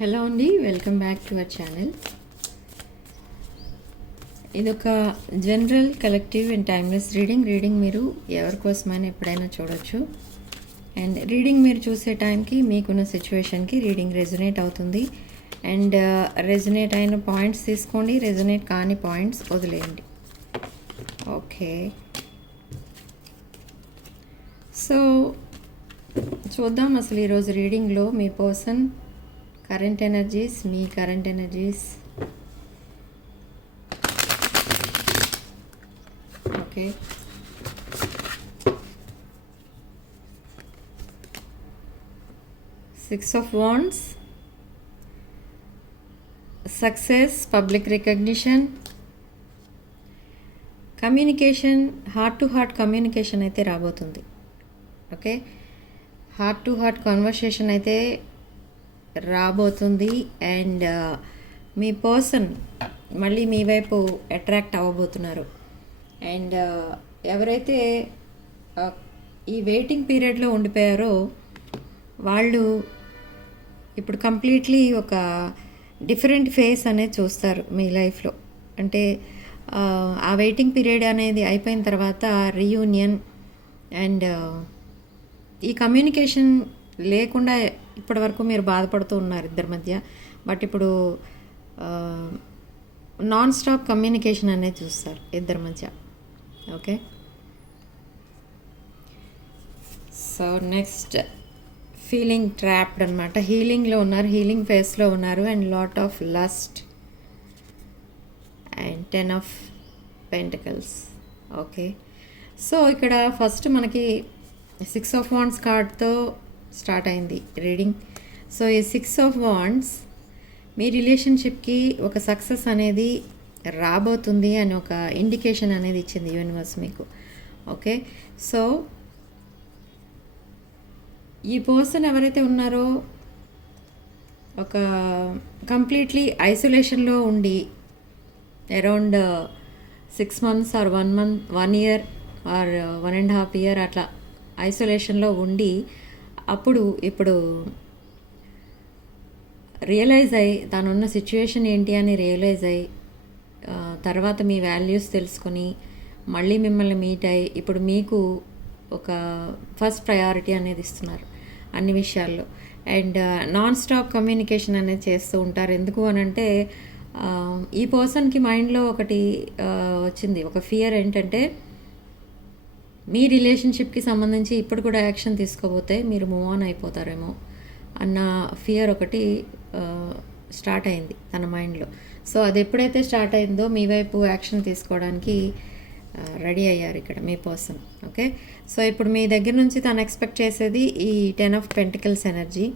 Hello అండి, welcome back to our channel. ఇదొక general collective and timeless reading మీరు ఎవరి కోసమైనా ఎప్పుడైనా చూడొచ్చు. అండ్ రీడింగ్ మీరు చూసే టైంకి మీకున్న సిచ్యువేషన్కి రీడింగ్ రెజొనేట్ అవుతుంది. అండ్ రెజొనేట్ అయిన పాయింట్స్ తీసుకోండి, రెజొనేట్ కాని పాయింట్స్ వదిలేయండి. ఓకే, సో చూద్దాం అసలు ఈరోజు రీడింగ్లో మీ పర్సన్ కరెంట్ ఎనర్జీస్, మీ current energies. Okay, six of wands, success, public recognition, communication, heart to heart communication అయితే రాబోతుంది. Okay, heart to heart conversation అయితే రాబోతుంది. అండ్ మీ పర్సన్ మళ్ళీ మీ వైపు అట్రాక్ట్ అవ్వబోతున్నారు. అండ్ ఎవరైతే ఈ వెయిటింగ్ పీరియడ్లో ఉండిపోయారో వాళ్ళు ఇప్పుడు కంప్లీట్లీ ఒక డిఫరెంట్ ఫేస్ అనేది చూస్తారు మీ లైఫ్లో. అంటే ఆ వెయిటింగ్ పీరియడ్ అనేది అయిపోయిన తర్వాత రీయూనియన్ అండ్ ఈ కమ్యూనికేషన్ లేకుండా ఇప్పటి వరకు మీరు బాధపడుతూ ఉన్నారు ఇద్దరి మధ్య. బట్ ఇప్పుడు నాన్ స్టాప్ కమ్యూనికేషన్ అనేది చూస్తారు ఇద్దరి మధ్య. Okay, so next feeling trapped అనమాట. హీలింగ్లో ఉన్నారు, హీలింగ్ ఫేస్లో ఉన్నారు. And lot of lust and 10 of pentacles. Okay, so ఇక్కడ ఫస్ట్ మనకి 6 ఆఫ్ వాండ్స్ కార్డ్తో స్టార్ట్ అయింది రీడింగ్. సో ఈ 6 ఆఫ్ వాండ్స్ మీ రిలేషన్షిప్కి ఒక సక్సెస్ అనేది రాబోతుంది అని ఒక ఇండికేషన్ అనేది ఇచ్చింది యూనివర్స్ మీకు. ఓకే, సో ఈ పర్సన్ ఎవరైతే ఉన్నారో ఒక కంప్లీట్లీ ఐసోలేషన్లో ఉండి around 6 months or 1 month 1 year or 1.5 year అట్లా ఐసోలేషన్లో ఉండి ఇప్పుడు రియలైజ్ అయ్యి తనున్న సిచ్యువేషన్ ఏంటి అని రియలైజ్ అయ్యి తర్వాత మీ వాల్యూస్ తెలుసుకొని మళ్ళీ మిమ్మల్ని మీట్ అయ్యి ఇప్పుడు మీకు ఒక ఫస్ట్ ప్రయారిటీ అనేది ఇస్తున్నారు అన్ని విషయాల్లో. అండ్ నాన్ స్టాప్ కమ్యూనికేషన్ అనేది చేస్తూ ఉంటారు. ఎందుకు అని అంటే ఈ పర్సన్కి మైండ్లో ఒకటి వచ్చింది, ఒక ఫియర్ ఏంటంటే మీ రిలేషన్షిప్కి సంబంధించి ఇప్పుడు కూడా యాక్షన్ తీసుకోబోతే మీరు మూవ్ ఆన్ అయిపోతారేమో అన్న ఫియర్ ఒకటి స్టార్ట్ అయింది తన మైండ్లో. సో అది ఎప్పుడైతే స్టార్ట్ అయిందో మీ వైపు యాక్షన్ తీసుకోవడానికి రెడీ అయ్యారు ఇక్కడ మీ పర్సన్. ఓకే, సో ఇప్పుడు మీ దగ్గర నుంచి తను ఎక్స్పెక్ట్ చేసేది ఈ 10 ఆఫ్ పెంటికల్స్ ఎనర్జీ.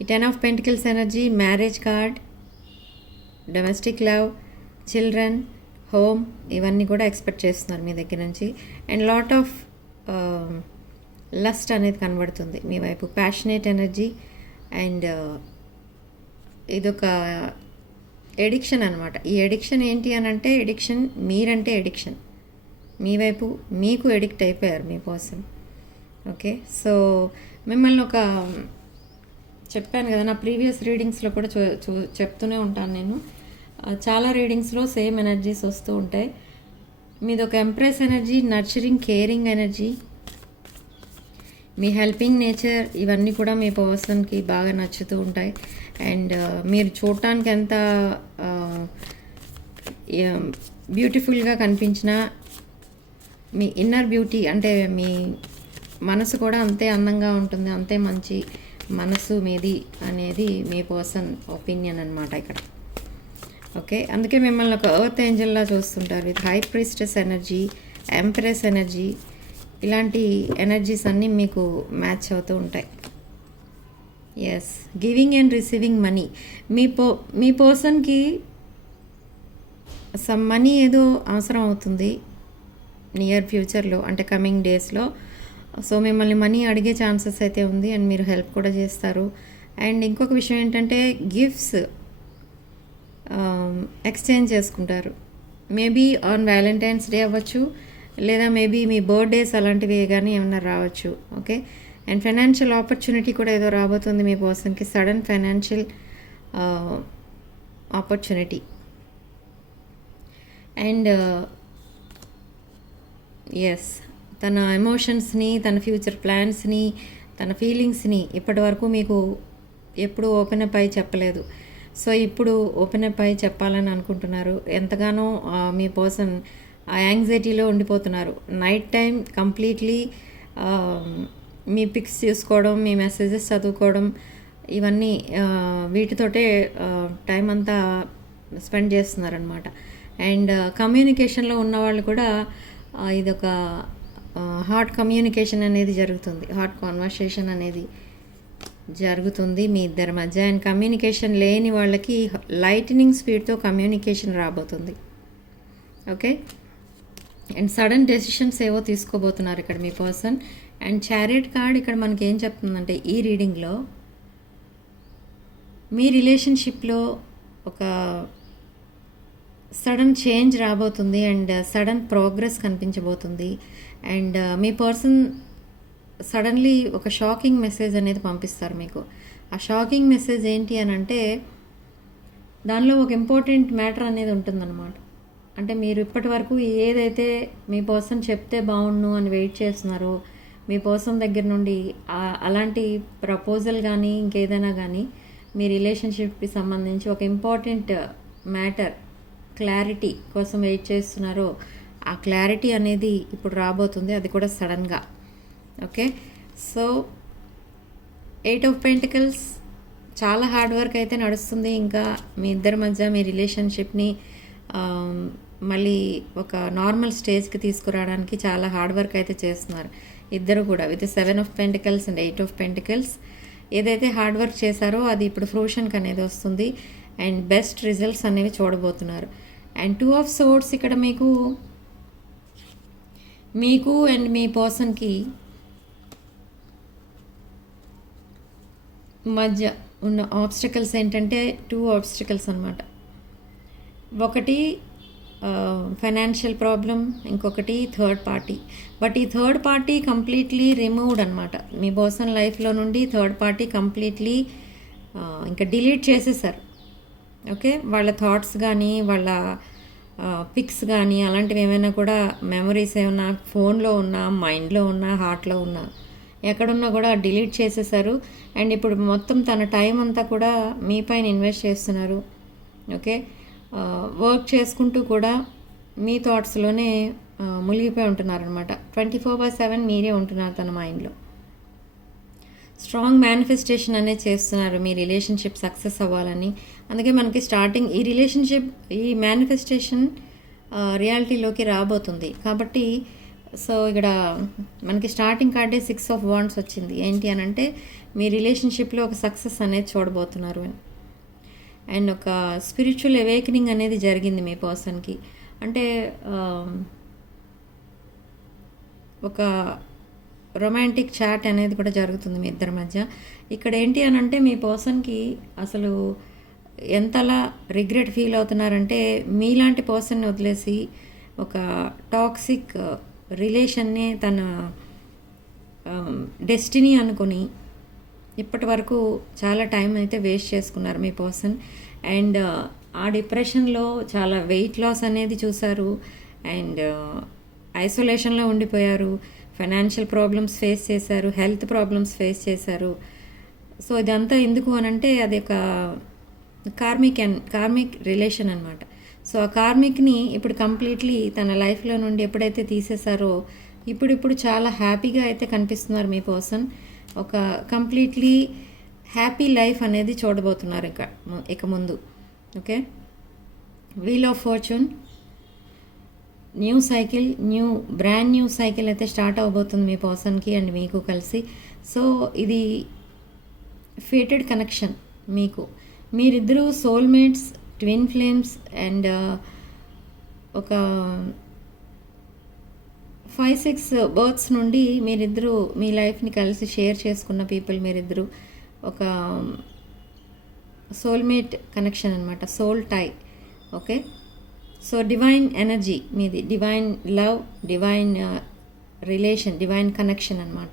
ఈ 10 of pentacles energy marriage card, domestic love, children, home, ఇవన్నీ కూడా ఎక్స్పెక్ట్ చేస్తున్నారు మీ దగ్గర నుంచి. అండ్ లాట్ ఆఫ్ లస్ట్ అనేది కనబడుతుంది మీ వైపు, ప్యాషనేట్ ఎనర్జీ. అండ్ ఇదొక ఎడిక్షన్ అనమాట. ఈ ఎడిక్షన్ ఏంటి అని అంటే ఎడిక్షన్ మీరంటే ఎడిక్షన్, మీ వైపు మీకు ఎడిక్ట్ అయిపోయారు మీ పర్సన్. ఓకే, సో మిమ్మల్ని ఒక చెప్పాను కదా, నా ప్రీవియస్ రీడింగ్స్లో కూడా చెప్తూనే ఉంటాను నేను. చాలా రీడింగ్స్లో సేమ్ ఎనర్జీస్ వస్తూ ఉంటాయి. మీది ఒక empress energy, nurturing, caring energy, మీ హెల్పింగ్ నేచర్, ఇవన్నీ కూడా మీ పర్సన్కి బాగా నచ్చుతూ ఉంటాయి. అండ్ మీరు చూడటానికి ఎంత బ్యూటిఫుల్గా కనిపించినా మీ ఇన్నర్ బ్యూటీ అంటే మీ మనసు కూడా అంతే అందంగా ఉంటుంది, అంతే మంచి మనసు మీది అనేది మీ పర్సన్ ఒపీనియన్ అనమాట ఇక్కడ. ఓకే, అందుకే మిమ్మల్ని ఒక ఎర్త్ ఏంజల్లా చూస్తుంటారు. With high priestess energy, empress energy, ఇలాంటి ఎనర్జీస్ అన్నీ మీకు మ్యాచ్ అవుతూ ఉంటాయి. Yes, giving and receiving money. మీ పర్సన్కి సమ్ మనీ ఏదో అవసరం అవుతుంది నియర్ ఫ్యూచర్లో, అంటే కమింగ్ డేస్లో. సో మిమ్మల్ని మనీ అడిగే ఛాన్సెస్ అయితే ఉంది అండ్ మీరు హెల్ప్ కూడా చేస్తారు. అండ్ ఇంకొక విషయం ఏంటంటే గిఫ్ట్స్ ఎక్స్చేంజ్ చేసుకుంటారు. మేబీ ఆన్ వ్యాలంటైన్స్ డే అవ్వచ్చు, లేదా మేబీ మీ బర్త్డేస్ అలాంటివి కానీ ఏమన్నా రావచ్చు. ఓకే, అండ్ ఫైనాన్షియల్ ఆపర్చునిటీ కూడా ఏదో రాబోతుంది మీ పర్సన్కి. Sudden financial opportunity. And yes, తన ఎమోషన్స్ని, తన ఫ్యూచర్ ప్లాన్స్ని, తన ఫీలింగ్స్ని ఇప్పటి వరకు మీకు ఎప్పుడు ఓపెన్ అప్ అయి చెప్పలేదు. సో ఇప్పుడు ఓపెన్ అప్ అయి చెప్పాలని అనుకుంటున్నారు. ఎంతగానో మీ పర్సన్ ఆ యాంగ్జైటీలో ఉండిపోతున్నారు. నైట్ టైం కంప్లీట్లీ మీ పిక్స్ చూసుకోవడం, మీ మెసేజెస్ చదువుకోవడం, ఇవన్నీ వీటితోటే టైం అంతా స్పెండ్ చేస్తున్నారనమాట. అండ్ కమ్యూనికేషన్లో ఉన్నవాళ్ళు కూడా ఇదొక హార్ట్ కమ్యూనికేషన్ అనేది జరుగుతుంది, హార్ట్ కాన్వర్సేషన్ అనేది జరుగుతుంది మీ ఇద్దరి మధ్య. అండ్ కమ్యూనికేషన్ లేని వాళ్ళకి లైట్నింగ్ స్పీడ్తో కమ్యూనికేషన్ రాబోతుంది. ఓకే, అండ్ సడన్ డెసిషన్స్ ఏవో తీసుకోబోతున్నారు ఇక్కడ మీ పర్సన్. అండ్ చారియట్ కార్డ్ ఇక్కడ మనకి ఏం చెప్తుందంటే, ఈ రీడింగ్లో మీ రిలేషన్షిప్లో ఒక సడన్ చేంజ్ రాబోతుంది అండ్ సడన్ ప్రోగ్రెస్ కనిపించబోతుంది. అండ్ మీ పర్సన్ సడన్లీ ఒక షాకింగ్ మెసేజ్ అనేది పంపిస్తారు మీకు. ఆ షాకింగ్ మెసేజ్ ఏంటి అని అంటే, దానిలో ఒక ఇంపార్టెంట్ మ్యాటర్ అనేది ఉంటుందన్నమాట. అంటే మీరు ఇప్పటి వరకు ఏదైతే మీ పర్సన్ చెప్తే బాగుండు అని వెయిట్ చేస్తున్నారో, మీ పర్సన్ దగ్గర నుండి అలాంటి ప్రపోజల్ కానీ ఇంకేదైనా కానీ మీ రిలేషన్షిప్కి సంబంధించి ఒక ఇంపార్టెంట్ మ్యాటర్ క్లారిటీ కోసం వెయిట్ చేస్తున్నారో, ఆ క్లారిటీ అనేది ఇప్పుడు రాబోతుంది, అది కూడా సడన్గా. ఓకే, సో 8 ఆఫ్ పెంటికల్స్, చాలా హార్డ్ వర్క్ అయితే నడుస్తుంది. ఇంకా మీ ఇద్దరి మధ్య మీ రిలేషన్షిప్ని మళ్ళీ ఒక నార్మల్ స్టేజ్కి తీసుకురావడానికి చాలా హార్డ్ వర్క్ అయితే చేస్తున్నారు ఇద్దరు కూడా. With 7 of pentacles and 8 of pentacles ఏదైతే హార్డ్ వర్క్ చేశారో అది ఇప్పుడు ఫ్రూషన్కి అనేది వస్తుంది అండ్ బెస్ట్ రిజల్ట్స్ అనేవి చూడబోతున్నారు. అండ్ 2 ఆఫ్ సోర్డ్స్ ఇక్కడ మీకు అండ్ మీ పర్సన్కి మధ్య ఉన్న ఆబ్స్టికల్స్ ఏంటంటే 2 ఆబ్స్టికల్స్ అనమాట. ఒకటి ఫైనాన్షియల్ ప్రాబ్లం, ఇంకొకటి థర్డ్ పార్టీ. బట్ ఈ థర్డ్ పార్టీ కంప్లీట్లీ రిమూవ్డ్ అనమాట. మీ పర్సన్ లైఫ్లో నుండి థర్డ్ పార్టీ కంప్లీట్లీ ఇంకా డిలీట్ చేసేసారు. ఓకే, వాళ్ళ థాట్స్ కానీ వాళ్ళ పిక్స్ కానీ అలాంటివి ఏమైనా కూడా మెమరీస్ ఏమన్నా ఫోన్లో ఉన్నా, మైండ్లో ఉన్నా, హార్ట్లో ఉన్నా, ఎక్కడున్నా కూడా డిలీట్ చేసేసారు. అండ్ ఇప్పుడు మొత్తం తన టైం అంతా కూడా మీ పైన ఇన్వెస్ట్ చేస్తున్నారు. ఓకే, వర్క్ చేసుకుంటూ కూడా మీ థాట్స్లోనే మునిగిపోయి ఉంటున్నారనమాట. 24/7 మీరే ఉంటున్నారు తన మైండ్లో. స్ట్రాంగ్ మేనిఫెస్టేషన్ అనేది చేస్తున్నారు మీ రిలేషన్షిప్ సక్సెస్ అవ్వాలని. అందుకే మనకి స్టార్టింగ్ ఈ రిలేషన్షిప్, ఈ మేనిఫెస్టేషన్ రియాలిటీలోకి రాబోతుంది కాబట్టి. సో ఇక్కడ మనకి స్టార్టింగ్ కార్డే 6 ఆఫ్ వాండ్స్ వచ్చింది. ఏంటి అని అంటే, మీ రిలేషన్షిప్లో ఒక సక్సెస్ అనేది చూడబోతున్నారు అని. అండ్ ఒక స్పిరిచువల్ అవేకనింగ్ అనేది జరిగింది మీ పర్సన్కి. అంటే ఒక రొమాంటిక్ చాట్ అనేది కూడా జరుగుతుంది మీ ఇద్దరి మధ్య. ఇక్కడ ఏంటి అని అంటే, మీ పర్సన్కి అసలు ఎంతలా రిగ్రెట్ ఫీల్ అవుతున్నారంటే, మీలాంటి పర్సన్ని వదిలేసి ఒక టాక్సిక్ రిలేషన్ని తన డెస్టినీ అనుకుని ఇప్పటి వరకు చాలా టైం అయితే వేస్ట్ చేసుకున్నారు మీ పర్సన్. అండ్ ఆ డిప్రెషన్లో చాలా వెయిట్ లాస్ అనేది చూశారు అండ్ ఐసోలేషన్లో ఉండిపోయారు. ఫైనాన్షియల్ ప్రాబ్లమ్స్ ఫేస్ చేశారు, హెల్త్ ప్రాబ్లమ్స్ ఫేస్ చేశారు. సో ఇదంతా ఎందుకు అనంటే, అది ఒక కార్మిక్ రిలేషన్ అనమాట. సో ఆ కార్మిక్ని ఇప్పుడు కంప్లీట్లీ తన లైఫ్లో నుండి ఎప్పుడైతే తీసేశారో, ఇప్పుడు చాలా హ్యాపీగా అయితే కనిపిస్తున్నారు మీ పర్సన్. ఒక కంప్లీట్లీ హ్యాపీ లైఫ్ అనేది చూడబోతున్నారు ఇక ముందు. Okay, wheel of fortune, new cycle, brand new cycle అయితే స్టార్ట్ అవబోతుంది మీ పర్సన్కి అండ్ మీకు కలిసి. సో ఇది ఫేటెడ్ కనెక్షన్. మీరిద్దరూ సోల్మేట్స్, ట్విన్ ఫ్లేమ్స్ అండ్ ఒక 5-6 బర్త్స్ నుండి మీరిద్దరూ మీ లైఫ్ని కలిసి షేర్ చేసుకున్న పీపుల్ మీరిద్దరూ. ఒక సోల్మేట్ కనెక్షన్ అనమాట, soul tie. Okay, so divine energy మీది, divine love, divine relation, divine connection అనమాట.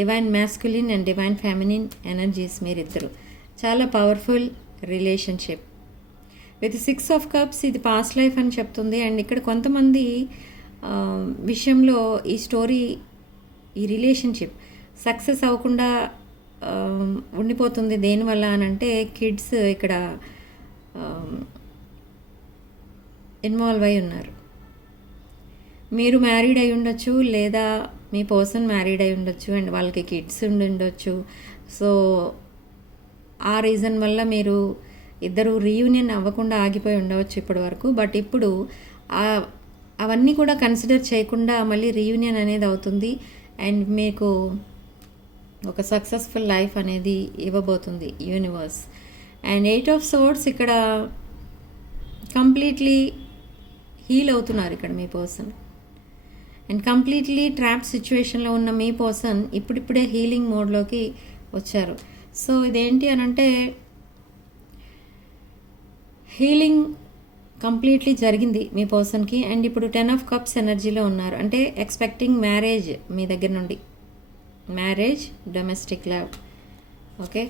Divine masculine and divine feminine energies మీరిద్దరు. చాలా powerful relationship. With 6 of cups ఇది పాస్ట్ లైఫ్ అని చెప్తుంది. అండ్ ఇక్కడ కొంతమంది విషయంలో ఈ స్టోరీ, ఈ రిలేషన్షిప్ సక్సెస్ అవ్వకుండా ఉండిపోతుంది. దేనివల్ల అని అంటే కిడ్స్ ఇక్కడ ఇన్వాల్వ్ అయి ఉన్నారు. మీరు మ్యారీడ్ అయి ఉండొచ్చు, లేదా మీ పర్సన్ మ్యారీడ్ అయి ఉండొచ్చు అండ్ వాళ్ళకి కిడ్స్ ఉండి ఉండొచ్చు. సో ఆ రీజన్ వల్ల మీరు ఇద్దరు రీయూనియన్ అవ్వకుండా ఆగిపోయి ఉండవచ్చు ఇప్పటి వరకు. బట్ ఇప్పుడు అవన్నీ కూడా కన్సిడర్ చేయకుండా మళ్ళీ రీయూనియన్ అనేది అవుతుంది అండ్ మీకు ఒక సక్సెస్ఫుల్ లైఫ్ అనేది ఇవ్వబోతుంది యూనివర్స్. అండ్ 8 ఆఫ్ సోర్డ్స్ ఇక్కడ కంప్లీట్లీ హీల్ అవుతున్నారు ఇక్కడ మీ పర్సన్. అండ్ కంప్లీట్లీ ట్రాప్ సిచ్యువేషన్లో ఉన్న మీ పర్సన్ ఇప్పుడిప్పుడే హీలింగ్ మోడ్లోకి వచ్చారు. సో ఇదేంటి అని అంటే హీలింగ్ కంప్లీట్లీ జరిగింది మీ పర్సన్కి. అండ్ ఇప్పుడు 10 ఆఫ్ కప్స్ ఎనర్జీలో ఉన్నారు. అంటే ఎక్స్పెక్టింగ్ మ్యారేజ్ మీ దగ్గర నుండి, marriage, domestic love. Okay,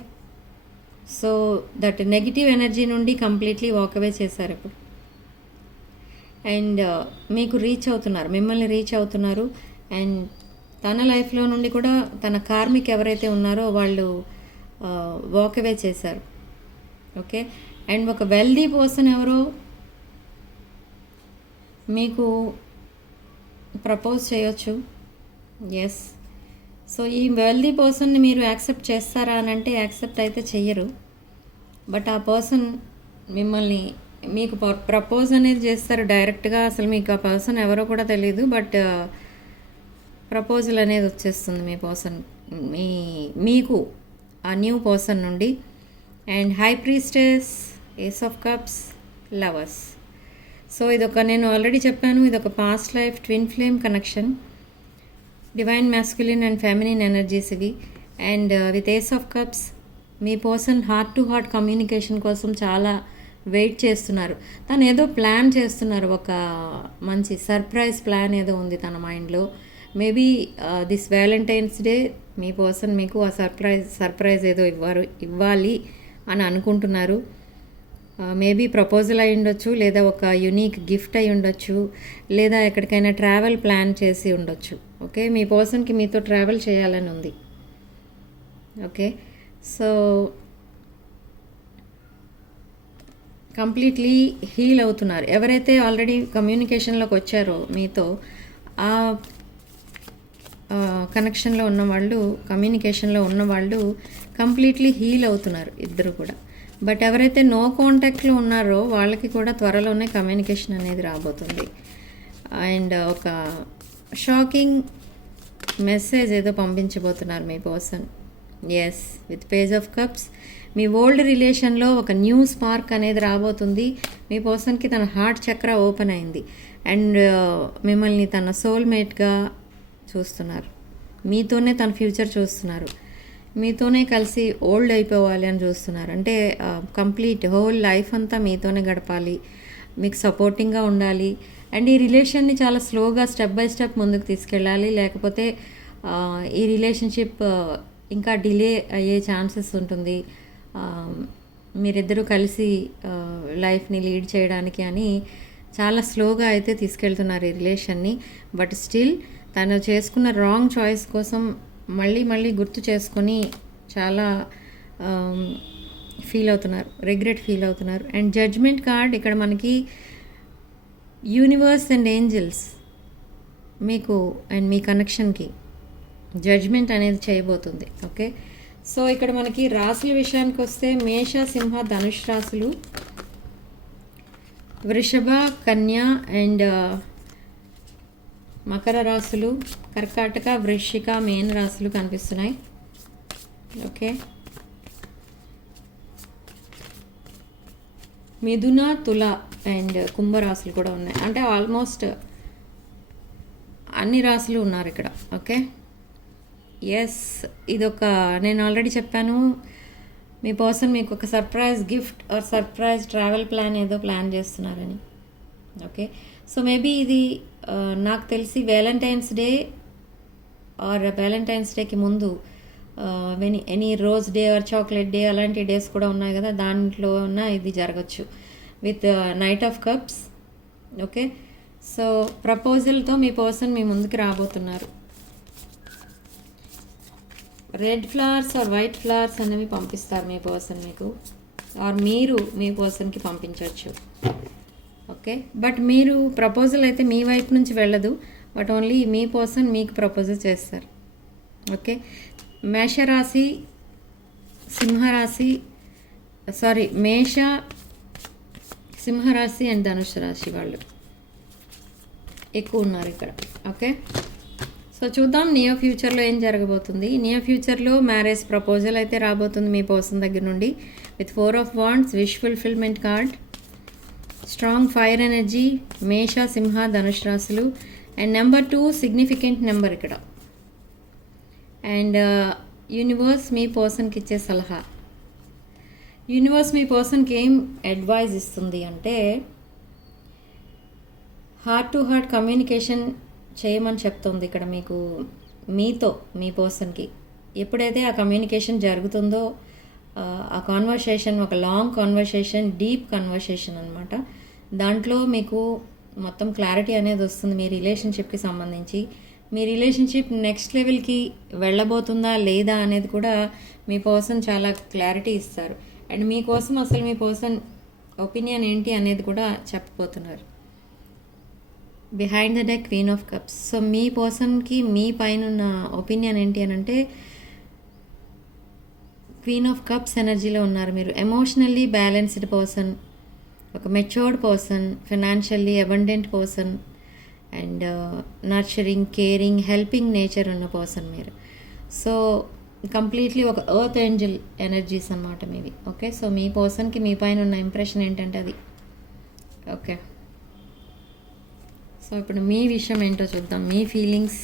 so that negative energy నుండి కంప్లీట్లీ వాకవే చేశారు ఇప్పుడు. అండ్ మీకు రీచ్ అవుతున్నారు, మిమ్మల్ని రీచ్ అవుతున్నారు. అండ్ తన లైఫ్లో నుండి కూడా తన కార్మిక్ ఎవరైతే ఉన్నారో వాళ్ళు వాకవే చేశారు. ఓకే, అండ్ ఒక వెల్దీ పర్సన్ ఎవరో మీకు ప్రపోజ్ చేయొచ్చు. ఎస్, సో ఈ వెల్దీ పర్సన్ని మీరు యాక్సెప్ట్ చేస్తారా అని అంటే యాక్సెప్ట్ అయితే చెయ్యరు. బట్ ఆ పర్సన్ మిమ్మల్ని మీకు ప్రపోజ్ అనేది చేస్తారు డైరెక్ట్గా. అసలు మీకు ఆ పర్సన్ ఎవరో కూడా తెలియదు, బట్ ప్రపోజల్ అనేది వచ్చేస్తుంది మీ పర్సన్ మీకు ఆ న్యూ పర్సన్ నుండి. And high priestess, ace of cups, lovers. So ఇదొక, నేను ఆల్రెడీ చెప్పాను, ఇదొక past life twin flame connection, divine masculine and feminine energies ఇవి. And with ace of cups మీ person heart to heart communication కోసం చాలా wait చేస్తున్నారు. తను ఏదో ప్లాన్ చేస్తున్నారు, ఒక మంచి సర్ప్రైజ్ ప్లాన్ ఏదో ఉంది తన మైండ్లో. Maybe this Valentine's day me person మీకు ఆ సర్ప్రైజ్ ఏదో ఇవ్వాలి అని అనుకుంటున్నారు. మేబీ ప్రపోజల్ అయి ఉండొచ్చు, లేదా ఒక యునీక్ గిఫ్ట్ అయి ఉండొచ్చు, లేదా ఎక్కడికైనా ట్రావెల్ ప్లాన్ చేసి ఉండొచ్చు. ఓకే, మీ పర్సన్కి మీతో ట్రావెల్ చేయాలని ఉంది. ఓకే, సో కంప్లీట్లీ హీల్ అవుతున్నారు. ఎవరైతే ఆల్రెడీ కమ్యూనికేషన్లోకి వచ్చారో మీతో, ఆ కనెక్షన్లో ఉన్నవాళ్ళు, కమ్యూనికేషన్లో ఉన్నవాళ్ళు కంప్లీట్లీ హీల్ అవుతున్నారు ఇద్దరు కూడా. బట్ ఎవరైతే నో కాంటాక్ట్లో ఉన్నారో వాళ్ళకి కూడా త్వరలోనే కమ్యూనికేషన్ అనేది రాబోతుంది. అండ్ ఒక షాకింగ్ మెసేజ్ ఏదో పంపించబోతున్నారు మీ person. Yes, with page of cups మీ ఓల్డ్ రిలేషన్లో ఒక న్యూ స్పార్క్ అనేది రాబోతుంది. మీ పర్సన్కి తన హార్ట్ చక్ర ఓపెన్ అయింది అండ్ మిమ్మల్ని తన సోల్మేట్గా చూస్తున్నారు. మీతోనే తన ఫ్యూచర్ చూస్తున్నారు. మీతోనే కలిసి ఓల్డ్ అయిపోవాలి అని చూస్తున్నారు. అంటే కంప్లీట్ హోల్ లైఫ్ అంతా మీతోనే గడపాలి, మీకు సపోర్టింగ్గా ఉండాలి. అండ్ ఈ రిలేషన్ని చాలా స్లోగా స్టెప్ బై స్టెప్ ముందుకు తీసుకెళ్ళాలి. లేకపోతే ఈ రిలేషన్షిప్ ఇంకా డిలే అయ్యే ఛాన్సెస్ ఉంటుంది. మీరిద్దరూ కలిసి లైఫ్ని లీడ్ చేయడానికి అని చాలా స్లోగా అయితే తీసుకెళ్తున్నారు ఈ రిలేషన్ని. బట్ స్టిల్ తను చేసుకున్న రాంగ్ చాయిస్ కోసం మళ్ళీ మళ్ళీ గుర్తు చేసుకొని చాలా ఫీల్ అవుతున్నారు, రిగ్రెట్ ఫీల్ అవుతున్నారు. అండ్ జడ్జ్మెంట్ కార్డ్ ఇక్కడ మనకి యూనివర్స్ అండ్ ఏంజల్స్ మీకు అండ్ మీ కనెక్షన్కి జడ్జ్మెంట్ అనేది చేయబోతుంది. ఓకే, సో ఇక్కడ మనకి రాశుల విషయానికి వస్తే మేష, సింహ, ధనుష్ రాశులు, వృషభ, కన్య అండ్ మకర రాశులు, కర్కాటక, వృశ్చిక, మేన రాశులు కనిపిస్తున్నాయి. ఓకే, మిథున, తుల అండ్ కుంభరాశులు కూడా ఉన్నాయి. అంటే ఆల్మోస్ట్ అన్ని రాశులు ఉన్నారు ఇక్కడ. ఓకే, ఎస్, ఇదొక, నేను ఆల్రెడీ చెప్పాను, మీ పర్సన్ మీకు ఒక surprise gift or surprise travel plan ఏదో ప్లాన్ చేస్తున్నారని. ఓకే, సో మేబీ ఇది నాకు తెలిసి వ్యాలంటైన్స్ డే ఆర్ వ్యాలంటైన్స్ డేకి ముందు any rose day or chocolate day అలాంటి డేస్ కూడా ఉన్నాయి కదా, దాంట్లో ఉన్న ఇది జరగచ్చు with knight of cups. Okay, so ప్రపోజల్తో మీ పర్సన్ మీ ముందుకు రాబోతున్నారు. Red flowers or white flowers అనేవి పంపిస్తారు మీ పర్సన్ మీకు, ఆర్ మీరు మీ పర్సన్కి పంపించవచ్చు. ఓకే, బట్ మీరు ప్రపోజల్ అయితే మీ వైపు నుంచి వెళ్ళదు, బట్ ఓన్లీ మీ పర్సన్ మీకు ప్రపోజల్ చేస్తారు. ఓకే, మేషరాశి, సింహరాశి, మేష, సింహరాశి అండ్ ధనుసు రాశి వాళ్ళు ఎక్కువ ఉన్నారు ఇక్కడ. ఓకే, సో చూద్దాం నియర్ ఫ్యూచర్లో ఏం జరగబోతుంది. నియర్ ఫ్యూచర్లో మ్యారేజ్ ప్రపోజల్ అయితే రాబోతుంది మీ పర్సన్ దగ్గర నుండి with 4 of Wands, wish fulfilment card, strong fire energy, మేష, సింహ, ధనుష్ రాశులు. అండ్ నెంబర్ 2 సిగ్నిఫికెంట్ నెంబర్ ఇక్కడ. అండ్ యూనివర్స్ మీ పర్సన్కి ఇచ్చే సలహా, యూనివర్స్ మీ పర్సన్కి ఏం అడ్వైజ్ ఇస్తుంది అంటే హార్ట్ టు హార్ట్ కమ్యూనికేషన్ చేయమని చెప్తుంది ఇక్కడ మీకు, మీతో మీ పర్సన్కి. ఎప్పుడైతే ఆ కమ్యూనికేషన్ జరుగుతుందో ఆ కాన్వర్సేషన్ ఒక లాంగ్ కాన్వర్సేషన్, డీప్ కన్వర్సేషన్ అనమాట, దాంట్లో మీకు మొత్తం క్లారిటీ అనేది వస్తుంది మీ రిలేషన్షిప్కి సంబంధించి. మీ రిలేషన్షిప్ నెక్స్ట్ లెవెల్కి వెళ్ళబోతుందా లేదా అనేది కూడా మీ పర్సన్ చాలా క్లారిటీ ఇస్తారు. అండ్ మీకోసం అసలు మీ పర్సన్ ఒపీనియన్ ఏంటి అనేది కూడా చెప్పబోతున్నారు. Behind the deck, queen of cups. So మీ పర్సన్కి మీ పైన ఉన్న ఒపీనియన్ ఏంటి అని అంటే క్వీన్ ఆఫ్ కప్స్ ఎనర్జీలో ఉన్నారు మీరు. ఎమోషనల్లీ బ్యాలెన్స్డ్ పర్సన్, ఒక matured person, financially abundant person, and nurturing, caring, helping nature ఉన్న పర్సన్ మీరు. సో కంప్లీట్లీ ఒక ఎర్త్ ఏంజల్ ఎనర్జీస్ అన్నమాట మీవి. ఓకే, సో మీ పర్సన్కి మీ పైన ఉన్న ఇంప్రెషన్ ఏంటంటే అది. ఓకే, సో ఇప్పుడు మీ విషయం ఏంటో చూద్దాం, మీ ఫీలింగ్స్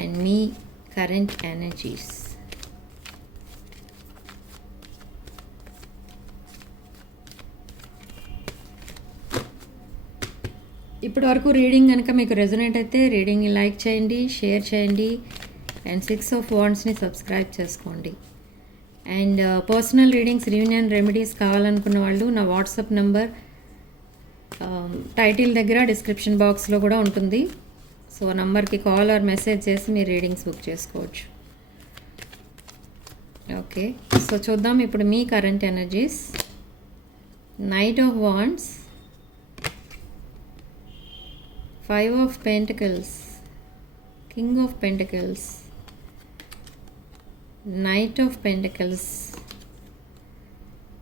అండ్ మీ కరెంట్ ఎనర్జీస్. ఇప్పటి వరకు రీడింగ్ కనుక మీకు రెజొనేట్ అయితే రీడింగ్ని లైక్ చేయండి, షేర్ చేయండి, అండ్ 6 of Wandsని సబ్స్క్రైబ్ చేసుకోండి. And personal readings, reunion remedies కావాలనుకున్న వాళ్ళు నా వాట్సాప్ నెంబర్ టైటిల్ దగ్గర డిస్క్రిప్షన్ బాక్స్లో కూడా ఉంటుంది. సో నంబర్కి కాల్ ఆర్ మెసేజ్ చేసి మీరు రీడింగ్స్ బుక్ చేసుకోవచ్చు. ఓకే, సో చూద్దాం ఇప్పుడు మీ current energies. Knight of wands, 5 of Pentacles, King of Pentacles, Knight of Pentacles,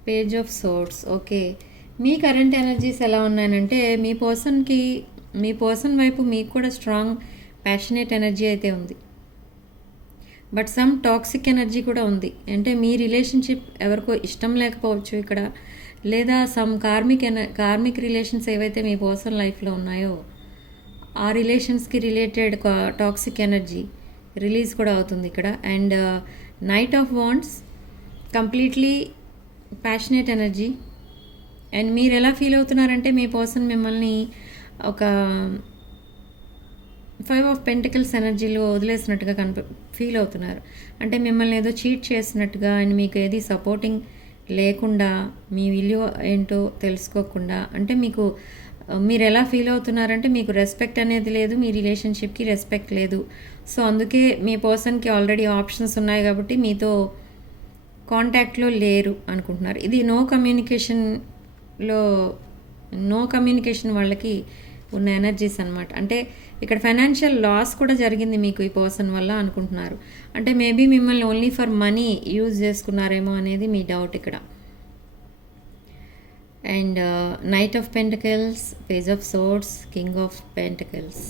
Page of Swords. Okay, me current energies ఎలా ఉన్నాయంటే మీ పర్సన్ వైపు మీకు కూడా స్ట్రాంగ్ ప్యాషనేట్ ఎనర్జీ అయితే ఉంది, బట్ సమ్ టాక్సిక్ ఎనర్జీ కూడా ఉంది. అంటే మీ రిలేషన్షిప్ ఎవరికో ఇష్టం లేకపోవచ్చు ఇక్కడ, లేదా సమ్ కార్మిక్ రిలేషన్స్ ఏవైతే మీ పర్సన్ లైఫ్లో ఉన్నాయో ఆ రిలేషన్స్కి రిలేటెడ్ టాక్సిక్ ఎనర్జీ రిలీజ్ కూడా అవుతుంది ఇక్కడ. And knight of wands completely passionate energy. And మీరు ఎలా ఫీల్ అవుతున్నారంటే మీ పర్సన్ మిమ్మల్ని ఒక 5 of Pentacles ఎనర్జీలో వదిలేసినట్టుగా ఫీల్ అవుతున్నారు. అంటే మిమ్మల్ని ఏదో చీట్ చేసినట్టుగా, అండ్ మీకు ఏది సపోర్టింగ్ లేకుండా, మీ విలువ ఏంటో తెలుసుకోకుండా, అంటే మీరు ఎలా ఫీల్ అవుతున్నారంటే మీకు రెస్పెక్ట్ అనేది లేదు, మీ రిలేషన్షిప్కి రెస్పెక్ట్ లేదు. సో అందుకే మీ పర్సన్కి ఆల్రెడీ ఆప్షన్స్ ఉన్నాయి కాబట్టి మీతో కాంటాక్ట్లో లేరు అనుకుంటున్నారు. ఇది నో కమ్యూనికేషన్ వాళ్ళకి ఉన్న ఎనర్జీస్ అనమాట. అంటే ఇక్కడ ఫైనాన్షియల్ లాస్ కూడా జరిగింది మీకు ఈ పర్సన్ వల్ల అనుకుంటున్నారు. అంటే మేబీ మిమ్మల్ని ఓన్లీ ఫర్ మనీ యూజ్ చేసుకున్నారేమో అనేది మీ డౌట్ ఇక్కడ. And knight of pentacles, page of swords, king of pentacles.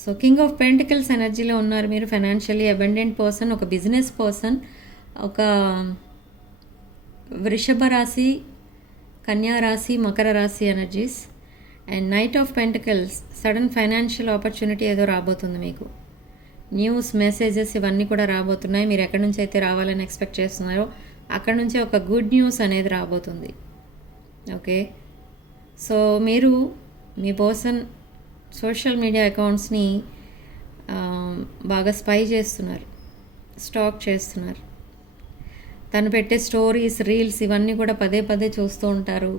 So king of pentacles ఎనర్జీలో ఉన్నారు మీరు. ఫైనాన్షియల్లీ అబండెంట్ పర్సన్, ఒక బిజినెస్ పర్సన్, ఒక వృషభ రాశి, కన్యా రాశి, మకర రాశి ఎనర్జీస్. And knight of pentacles, sudden financial opportunity ఏదో రాబోతుంది మీకు. న్యూస్, మెసేజెస్ ఇవన్నీ కూడా రాబోతున్నాయి. మీరు ఎక్కడి నుంచి అయితే రావాలని ఎక్స్పెక్ట్ చేస్తున్నారో అక్కడ నుంచే ఒక గుడ్ న్యూస్ అనేది రాబోతుంది. ఓకే, సో మీరు మీ పర్సన్ సోషల్ మీడియా అకౌంట్స్ని బాగా స్పై చేస్తున్నారు. స్టాక్ చేస్తున్నారు. తను పెట్టే స్టోరీస్, రీల్స్ ఇవన్నీ కూడా పదే పదే చూస్తూ ఉంటారు.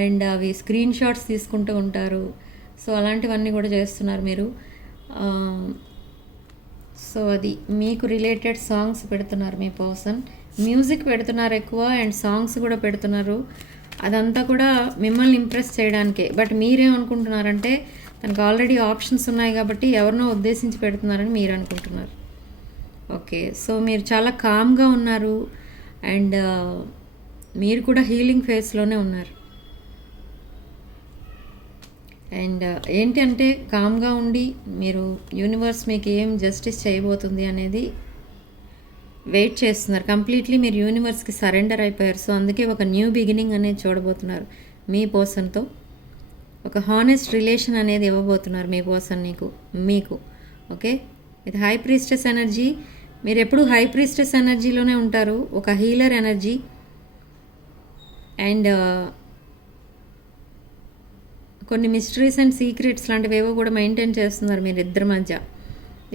అండ్ అవి స్క్రీన్ షాట్స్ తీసుకుంటూ ఉంటారు. సో అలాంటివన్నీ కూడా చేస్తున్నారు మీరు. సో అది మీకు రిలేటెడ్ సాంగ్స్ పెడుతున్నారు మీ పర్సన్. మ్యూజిక్ పెడుతున్నారు ఎక్కువ, అండ్ సాంగ్స్ కూడా పెడుతున్నారు. అదంతా కూడా మిమ్మల్ని ఇంప్రెస్ చేయడానికే. బట్ మీరేమనుకుంటున్నారంటే తనకు ఆల్రెడీ ఆప్షన్స్ ఉన్నాయి కాబట్టి ఎవరినో ఉద్దేశించి పెడుతున్నారని మీరు అనుకుంటున్నారు. ఓకే, సో మీరు చాలా కామ్గా ఉన్నారు. అండ్ మీరు కూడా హీలింగ్ ఫేస్లోనే ఉన్నారు. అండ్ ఏంటి అంటే కామ్గా ఉండి మీరు యూనివర్స్ మీకు ఏం జస్టిస్ చేయబోతుంది అనేది వెయిట్ చేస్తున్నారు. కంప్లీట్లీ మీరు యూనివర్స్కి సరెండర్ అయిపోయారు. సో అందుకే ఒక న్యూ బిగినింగ్ అనేది చూడబోతున్నారు మీ పర్సన్తో. ఒక హానెస్ట్ రిలేషన్ అనేది ఇవ్వబోతున్నారు మీ పర్సన్ మీకు. ఓకే, ఇది హై ప్రీస్టెస్ ఎనర్జీ. మీరు ఎప్పుడు హై ప్రీస్టెస్ ఎనర్జీలోనే ఉంటారు, ఒక హీలర్ ఎనర్జీ. అండ్ కొన్ని మిస్టరీస్ అండ్ సీక్రెట్స్ లాంటివి ఏవో కూడా మెయింటైన్ చేస్తున్నారు మీరు ఇద్దరి మధ్య.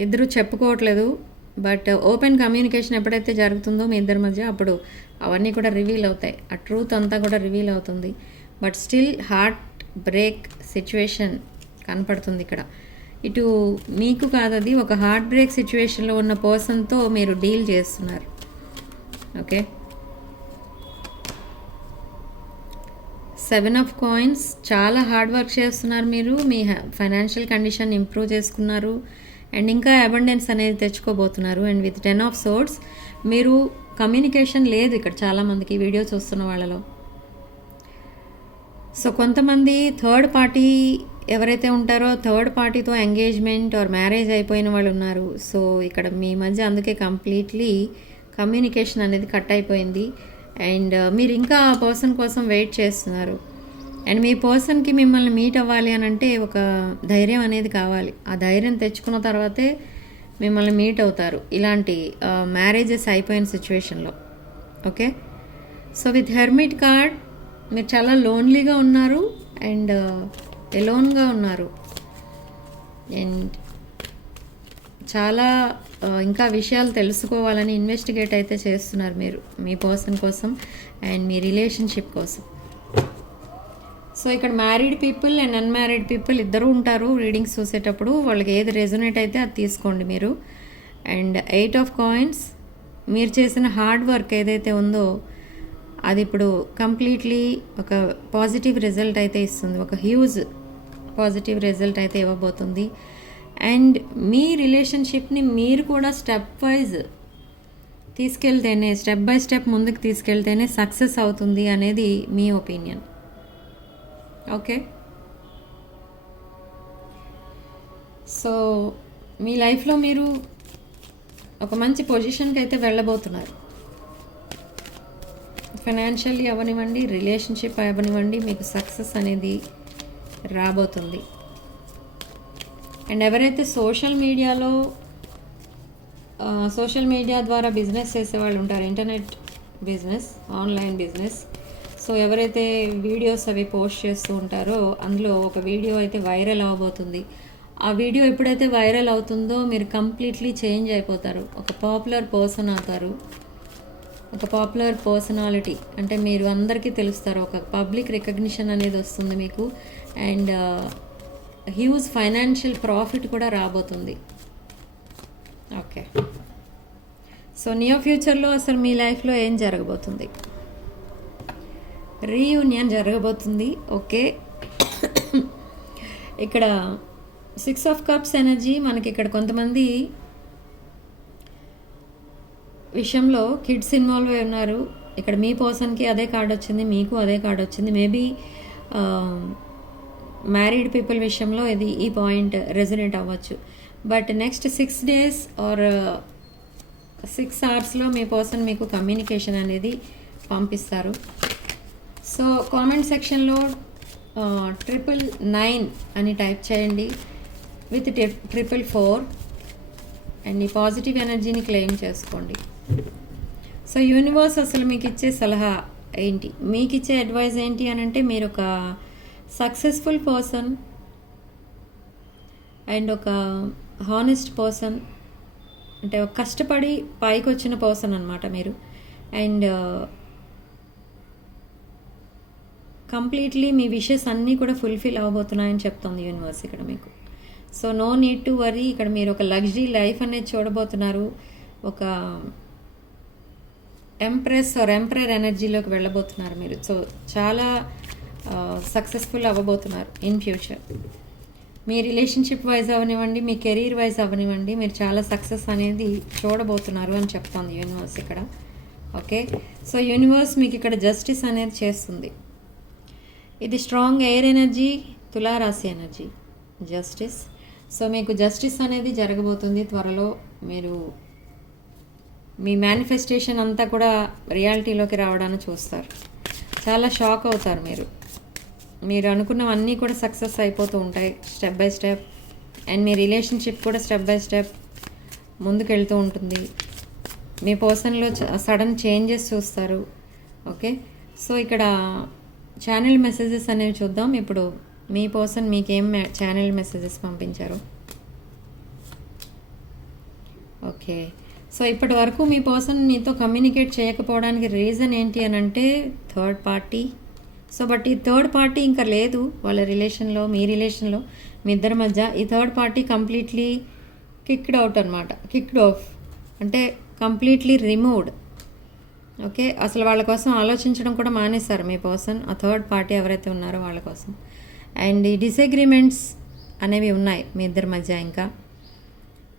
ఇద్దరు చెప్పుకోవట్లేదు, బట్ ఓపెన్ కమ్యూనికేషన్ ఎప్పుడైతే జరుగుతుందో మీ ఇద్దరి మధ్య అప్పుడు అవన్నీ కూడా రివీల్ అవుతాయి. ఆ ట్రూత్ అంతా కూడా రివీల్ అవుతుంది. But still heart break situation కనపడుతుంది ఇక్కడ. ఇటు మీకు కాదది, ఒక హార్ట్ బ్రేక్ సిచ్యువేషన్లో ఉన్న పర్సన్తో మీరు డీల్ చేస్తున్నారు. Okay, 7 of coins. చాలా హార్డ్ వర్క్ చేస్తున్నారు మీరు. మీ ఫైనాన్షియల్ కండిషన్ ఇంప్రూవ్ చేసుకున్నారు. అండ్ ఇంకా అబండెన్స్ అనేది తెచ్చుకోబోతున్నారు. And with 10 of swords. మీరు కమ్యూనికేషన్ లేదు ఇక్కడ చాలామందికి వీడియో చూస్తున్న వాళ్ళలో. సో కొంతమంది థర్డ్ పార్టీ ఎవరైతే ఉంటారో థర్డ్ పార్టీతో ఎంగేజ్మెంట్ ఆర్ మ్యారేజ్ అయిపోయిన వాళ్ళు ఉన్నారు. సో ఇక్కడ మీ మధ్య అందుకే కంప్లీట్లీ కమ్యూనికేషన్ అనేది కట్ అయిపోయింది. అండ్ మీరు ఇంకా ఆ పర్సన్ కోసం వెయిట్ చేస్తున్నారు. అండ్ మీ పర్సన్కి మిమ్మల్ని మీట్ అవ్వాలి అని అంటే ఒక ధైర్యం అనేది కావాలి. ఆ ధైర్యం తెచ్చుకున్న తర్వాతే మిమ్మల్ని మీట్ అవుతారు ఇలాంటి మ్యారేజెస్ అయిపోయిన సిచ్యువేషన్లో. Okay, so with hermit card మీరు చాలా లోన్లీగా ఉన్నారు అండ్ ఎలోన్గా ఉన్నారు. అండ్ చాలా ఇంకా విషయాలు తెలుసుకోవాలని ఇన్వెస్టిగేట్ అయితే చేస్తున్నారు మీరు మీ పర్సన్ కోసం అండ్ మీ రిలేషన్షిప్ కోసం. సో ఇక్కడ married people and unmarried people ఇద్దరు ఉంటారు. రీడింగ్స్ చూసేటప్పుడు వాళ్ళకి ఏది రెజొనేట్ అయితే అది తీసుకోండి మీరు. And 8 of coins. మీరు చేసిన హార్డ్ వర్క్ ఏదైతే ఉందో అది ఇప్పుడు కంప్లీట్లీ ఒక పాజిటివ్ రిజల్ట్ అయితే ఇస్తుంది. ఒక హ్యూజ్ పాజిటివ్ రిజల్ట్ అయితే ఇవ్వబోతుంది. అండ్ మీ రిలేషన్షిప్ని మీరు కూడా స్టెప్ వైజ్ తీసుకెళ్తేనే, స్టెప్ బై స్టెప్ ముందుకు తీసుకెళ్తేనే సక్సెస్ అవుతుంది అనేది మీ ఒపీనియన్. ఓకే, సో మీ లైఫ్లో మీరు ఒక మంచి పొజిషన్కి అయితే వెళ్ళబోతున్నారు. ఫైనాన్షియల్లీ అవనివ్వండి, రిలేషన్షిప్ అవనివ్వండి, మీకు సక్సెస్ అనేది రాబోతుంది. అండ్ ఎవరైతే సోషల్ మీడియా ద్వారా బిజినెస్ చేసేవాళ్ళు ఉంటారు, internet business, online business. So ఎవరైతే వీడియోస్ అవి పోస్ట్ చేస్తూ ఉంటారో అందులో ఒక వీడియో అయితే వైరల్ అవ్వబోతుంది. ఆ వీడియో ఎప్పుడైతే వైరల్ అవుతుందో మీరు కంప్లీట్లీ చేంజ్ అయిపోతారు. ఒక పాపులర్ పర్సన్ అవుతారు. ఒక పాపులర్ పర్సనాలిటీ అంటే మీరు అందరికీ తెలుస్తారు. ఒక పబ్లిక్ రికగ్నిషన్ అనేది వస్తుంది మీకు. అండ్ హ్యూజ్ ఫైనాన్షియల్ ప్రాఫిట్ కూడా రాబోతుంది. ఓకే, సో నియర్ ఫ్యూచర్లో అసలు మీ లైఫ్లో ఏం జరగబోతుంది? రీయూనియన్ జరగబోతుంది. ఓకే, ఇక్కడ 6 ఆఫ్ కప్స్ ఎనర్జీ మనకి ఇక్కడ కొంతమంది విషయంలో కిడ్స్ ఇన్వాల్వ్ అయి ఉన్నారు. ఇక్కడ మీ పర్సన్కి అదే కార్డ్ వచ్చింది, మీకు అదే కార్డ్ వచ్చింది. మేబీ మ్యారీడ్ పీపుల్ విషయంలో ఇది ఈ పాయింట్ రెజొనేట్ అవ్వచ్చు. But next 6 days or 6 hours మీ పర్సన్ మీకు కమ్యూనికేషన్ అనేది పంపిస్తారు. సో కామెంట్ సెక్షన్లో 999 అని టైప్ చేయండి విత్ 444 అండ్ ఈ పాజిటివ్ ఎనర్జీని క్లెయిమ్ చేసుకోండి. సో యూనివర్స్ అసలు మీకు ఇచ్చే సలహా ఏంటి, మీకు ఇచ్చే అడ్వైజ్ ఏంటి అని అంటే, మీరు ఒక సక్సెస్ఫుల్ పర్సన్ అండ్ ఒక హానెస్ట్ పర్సన్ అంటే ఒక కష్టపడి పైకి వచ్చిన పర్సన్ అనమాట మీరు. అండ్ కంప్లీట్లీ మీ విషెస్ అన్నీ కూడా ఫుల్ఫిల్ అవ్వబోతున్నాయని చెప్తుంది యూనివర్స్ ఇక్కడ మీకు. So no need to worry. ఇక్కడ మీరు ఒక లగ్జరీ లైఫ్ అనేది చూడబోతున్నారు. ఒక ఎంప్రెస్ ఆర్ ఎంపరర్ ఎనర్జీలోకి వెళ్ళబోతున్నారు మీరు. సో చాలా సక్సెస్ఫుల్ అవ్వబోతున్నారు ఇన్ ఫ్యూచర్. మీ రిలేషన్షిప్ వైజ్ అవనివ్వండి, మీ కెరీర్ వైజ్ అవనివ్వండి, మీరు చాలా సక్సెస్ అనేది చూడబోతున్నారు అని చెప్తోంది యూనివర్స్ ఇక్కడ. ఓకే, సో యూనివర్స్ మీకు ఇక్కడ జస్టిస్ అనేది చేస్తుంది. ఇది స్ట్రాంగ్ ఎయిర్ ఎనర్జీ, తులారాశి ఎనర్జీ, జస్టిస్. సో మీకు జస్టిస్ అనేది జరగబోతుంది త్వరలో. మీరు మీ మేనిఫెస్టేషన్ అంతా కూడా రియాలిటీలోకి రావడానికి చూస్తారు. చాలా షాక్ అవుతారు మీరు. మీరు అనుకున్నవన్నీ కూడా సక్సెస్ అయిపోతూ ఉంటాయి step by step. And me relationship కూడా స్టెప్ బై స్టెప్ ముందుకెళ్తూ ఉంటుంది. మీ పర్సన్లో సడన్ చేంజెస్ చూస్తారు. ఓకే, సో ఇక్కడ ఛానల్ మెసేజెస్ అనేవి చూద్దాం. ఇప్పుడు మీ పర్సన్ మీకేం ఛానల్ మెసేజెస్ పంపించారు. ఓకే, సో ఇప్పటి వరకు మీ పర్సన్ మీతో కమ్యూనికేట్ చేయకపోవడానికి రీజన్ ఏంటి అని అంటే థర్డ్ పార్టీ. సో బట్ ఈ థర్డ్ పార్టీ ఇంకా లేదు వాళ్ళ రిలేషన్లో, మీ రిలేషన్లో, మీ ఇద్దరి మధ్య. ఈ third party completely kicked out అనమాట. కిక్డ్ ఆఫ్ అంటే కంప్లీట్లీ రిమూవ్డ్. ఓకే, అసలు వాళ్ళ కోసం ఆలోచించడం కూడా మానేశారు మీ పర్సన్, ఆ థర్డ్ పార్టీ ఎవరైతే ఉన్నారో వాళ్ళ కోసం. అండ్ ఈ డిసగ్రిమెంట్స్ అనేవి ఉన్నాయి మీ ఇద్దరి మధ్య. ఇంకా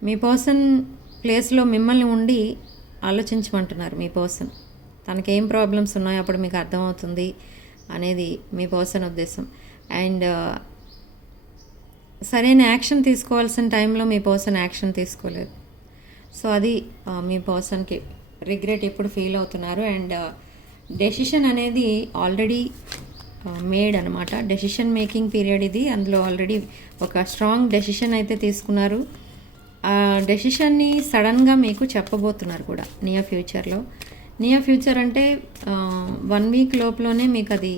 మీ పర్సన్ ప్లేస్లో మిమ్మల్ని ఉండి ఆలోచించమంటున్నారు మీ పర్సన్. తనకేం ప్రాబ్లమ్స్ ఉన్నాయో అప్పుడు మీకు అర్థమవుతుంది అనేది మీ పర్సన్ ఉద్దేశం. అండ్ సరైన యాక్షన్ తీసుకోవాల్సిన టైంలో మీ పర్సన్ యాక్షన్ తీసుకోలేదు. సో అది మీ పర్సన్కి రిగ్రెట్ ఎప్పుడు ఫీల్ అవుతున్నారు. అండ్ డెసిషన్ అనేది ఆల్రెడీ మేడ్ అనమాట. డెసిషన్ మేకింగ్ పీరియడ్ ఇది. అందులో ఆల్రెడీ ఒక స్ట్రాంగ్ డెసిషన్ అయితే తీసుకున్నారు. ఆ డెసిషన్ని సడన్గా మీకు చెప్పబోతున్నారు కూడా నియర్ ఫ్యూచర్లో. నియర్ ఫ్యూచర్ అంటే 1 వీక్ లోపలనే మీకు అది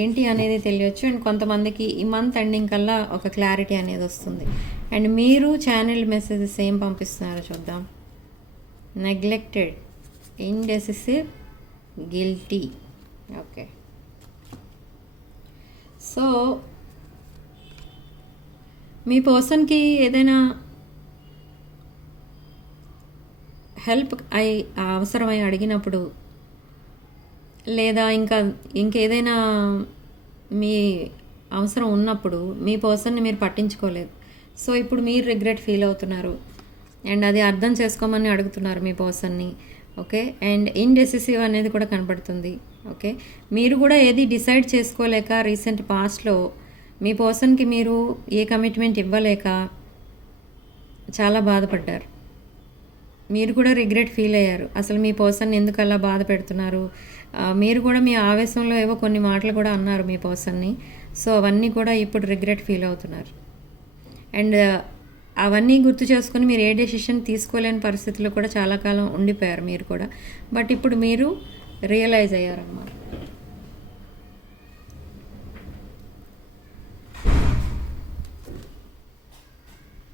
ఏంటి అనేది తెలియచ్చు. అండ్ కొంతమందికి ఈ మంత్ ఎండింగ్ కల్లా ఒక క్లారిటీ అనేది వస్తుంది. అండ్ మీరు ఛానల్ మెసేజెస్ ఏం పంపిస్తున్నారో చూద్దాం. Neglected, indecisive, guilty. Okay, so మీ పర్సన్కి ఏదైనా హెల్ప్ అవసరమై అడిగినప్పుడు, లేదా ఇంకేదైనా మీ అవసరం ఉన్నప్పుడు మీ పర్సన్ని మీరు పట్టించుకోలేదు. సో ఇప్పుడు మీరు రిగ్రెట్ ఫీల్ అవుతున్నారు. అండ్ అది అర్థం చేసుకోమని అడుగుతున్నారు మీ పర్సన్ని. ఓకే, అండ్ ఇండెసిసివ్ అనేది కూడా కనపడుతుంది. ఓకే, మీరు కూడా ఏది డిసైడ్ చేసుకోలేక రీసెంట్ పాస్ట్లో మీ పర్సన్కి మీరు ఏ కమిట్మెంట్ ఇవ్వలేక చాలా బాధపడ్డారు. మీరు కూడా రిగ్రెట్ ఫీల్ అయ్యారు. అసలు మీ పర్సన్ ఎందుకు అలా బాధ పెడుతున్నారు. మీరు కూడా మీ ఆవేశంలో ఏవో కొన్ని మాటలు కూడా అన్నారు మీ పర్సన్ని. సో అవన్నీ కూడా ఇప్పుడు రిగ్రెట్ ఫీల్ అవుతున్నారు. అండ్ అవన్నీ గుర్తు చేసుకొని మీరు ఏ డెసిషన్ తీసుకోలేని పరిస్థితుల్లో కూడా చాలా కాలం ఉండిపోయారు మీరు కూడా. బట్ ఇప్పుడు మీరు రియలైజ్ అయ్యారన్నమాట.